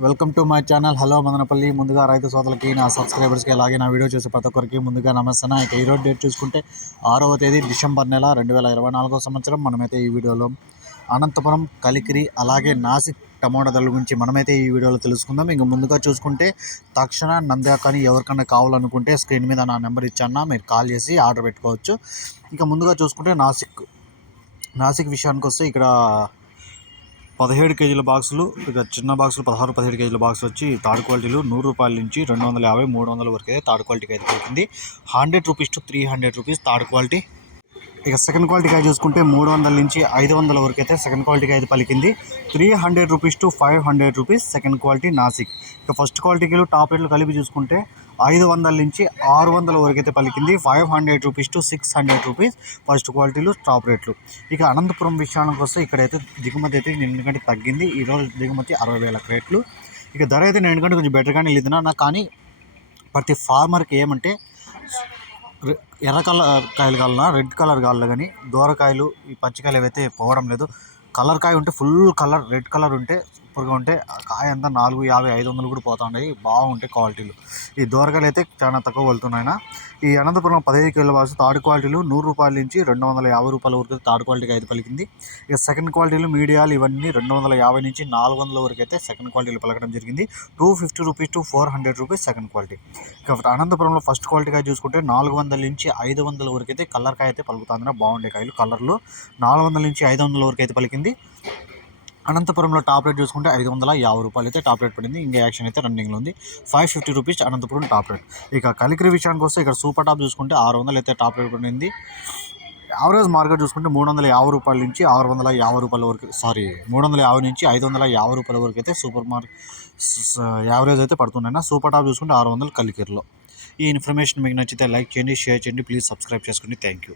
Welcome to my channel. Hello Madanapalle. ముందుగా రైతు సోదరులకి నా సబ్స్క్రైబర్స్కి అలాగే నా వీడియో చూసే ప్రతి ఒక్కరికి ముందుగా నమస్తే ఇక ఈరోజు డేట్ చూసుకుంటే ఆరవ తేదీ డిసెంబర్ నెల రెండు వేల ఇరవై నాలుగో సంవత్సరం. మనమైతే ఈ వీడియోలో అనంతపురం కలికిరి అలాగే నాసిక్ టమోటా ధరల గురించి మనమైతే ఈ వీడియోలో తెలుసుకుందాం. ఇంక ముందుగా చూసుకుంటే తక్షణ నంద్యాకని ఎవరికన్నా కావాలనుకుంటే స్క్రీన్ మీద నా నెంబర్ ఇచ్చానా మీరు కాల్ చేసి ఆర్డర్ పెట్టుకోవచ్చు. ఇంకా ముందుగా చూసుకుంటే నాసిక్ నాసిక్ విషయానికి వస్తే ఇక్కడ పదిహేడు కేజీల బాక్సులు ఇక చిన్న బాక్సులు పదహారు పదిహేడు కేజీల బాక్స్ వచ్చి థర్డ్ క్వాలిటీలు నూరు రూపాయల నుంచి రెండు వందల యాభై మూడు వందల వరకు అయితే థర్డ్ క్వాలిటీకి అయితే దొరికింది. Hundred rupees to three hundred rupees third quality ఇక సెకండ్ క్వాలిటీకి అయితే చూసుకుంటే మూడు వందల నుంచి ఐదు వందల వరకు అయితే సెకండ్ క్వాలిటీకి అయితే పలికింది. Three hundred rupees to five hundred rupees second quality Nashik ఇక ఫస్ట్ క్వాలిటీకి టాప్ రేట్లు కలిపి చూసుకుంటే ఐదు వందల నుంచి ఆరు వందల వరకు అయితే పలికింది five hundred rupees to six hundred rupees first క్వాలిటీలు టాప్ రేట్లు ఇక అనంతపురం విషయానికి వస్తే ఇక్కడైతే దిగుమతి అయితే ఎందుకంటే తగ్గింది. ఈరోజు దిగుమతి అరవై వేల రేట్లు. ఇక ధర అయితే నేను ఎందుకంటే కొంచెం బెటర్గానే లేదన్నా నాకు కానీ ప్రతి ఫార్మర్కి ఏమంటే ఎర్ర కలర్ కాయలు కావాలన్నా రెడ్ కలర్ కావాలి కానీ దోరకాయలు ఈ పచ్చికాయలు ఏవైతే పోవడం లేదు. కలర్ కాయ ఉంటే ఫుల్ కలర్ రెడ్ కలర్ ఉంటే సూపర్గా ఉంటే ఆ కాయ అంతా నాలుగు యాభై ఐదు వందలు కూడా పోతా బాగుంటాయి క్వాలిటీలు. ఈ దూరకాయలు అయితే చాలా తక్కువ వెళ్తున్నాయినా ఈ అనంతపురం పదిహేను కిలో బాక్స్ థర్డ్ క్వాలిటీలు నూరు రూపాయల నుంచి రెండు వందల యాభై రూపాయల వరకు థర్డ్ క్వాలిటీకి అయితే పలికింది. ఇక సెకండ్ క్వాలిటీలు మీడియాలు ఇవన్నీ రెండు వందల యాభై నుంచి నాలుగు వందల వరకు అయితే సెకండ్ క్వాలిటీలు పలకడం జరిగింది. Two fifty rupees to four hundred rupees second quality. ఇక అనంతపురంలో ఫస్ట్ క్వాలిటీగా చూసుకుంటే నాలుగు వందల నుంచి ఐదు వందల వరకు అయితే కలర్ కాయ అయితే పలుకుతుంది బాగుండే కాయలు కలర్లు నాలుగు వందల నుంచి ఐదు వందల వరకు అయితే పలికింది. అనంతపురంలో టాప్ రేట్ చూసుకుంటే ఐదు వందల యాభై రూపాయలు అయితే టాప్ రేట్ పడింది. ఇంకా యాక్షన్ అయితే రన్నింగ్లో ఉంది. Five fifty rupees Anantapur top rate. ఇక కలికిరి విషయానికి వస్తే ఇక్కడ సూపర్ టాప్ చూసుకుంటే ఆరు వందలు అయితే టాప్ రేట్ పడింది. యావరేజ్ మార్కెట్ చూసుకుంటే మూడు వందల యాభై రూపాయల నుంచి ఆరు వందల యాభై రూపాయల వరకు సారీ మూడు వందల యాభై నుంచి ఐదు వందల యాభై రూపాయల వరకు అయితే సూపర్ మార్కెట్ యావరేజ్ అయితే పడుతున్నాయి సూపర్ టాప్ చూసుకుంటే ఆరు వందలు కలికిరిలో. ఈ ఇన్ఫర్మేషన్ మీకు నచ్చితే లైక్ చేయండి షేర్ చేయండి ప్లీజ్ సబ్స్క్రైబ్ చేసుకోండి. Thank you.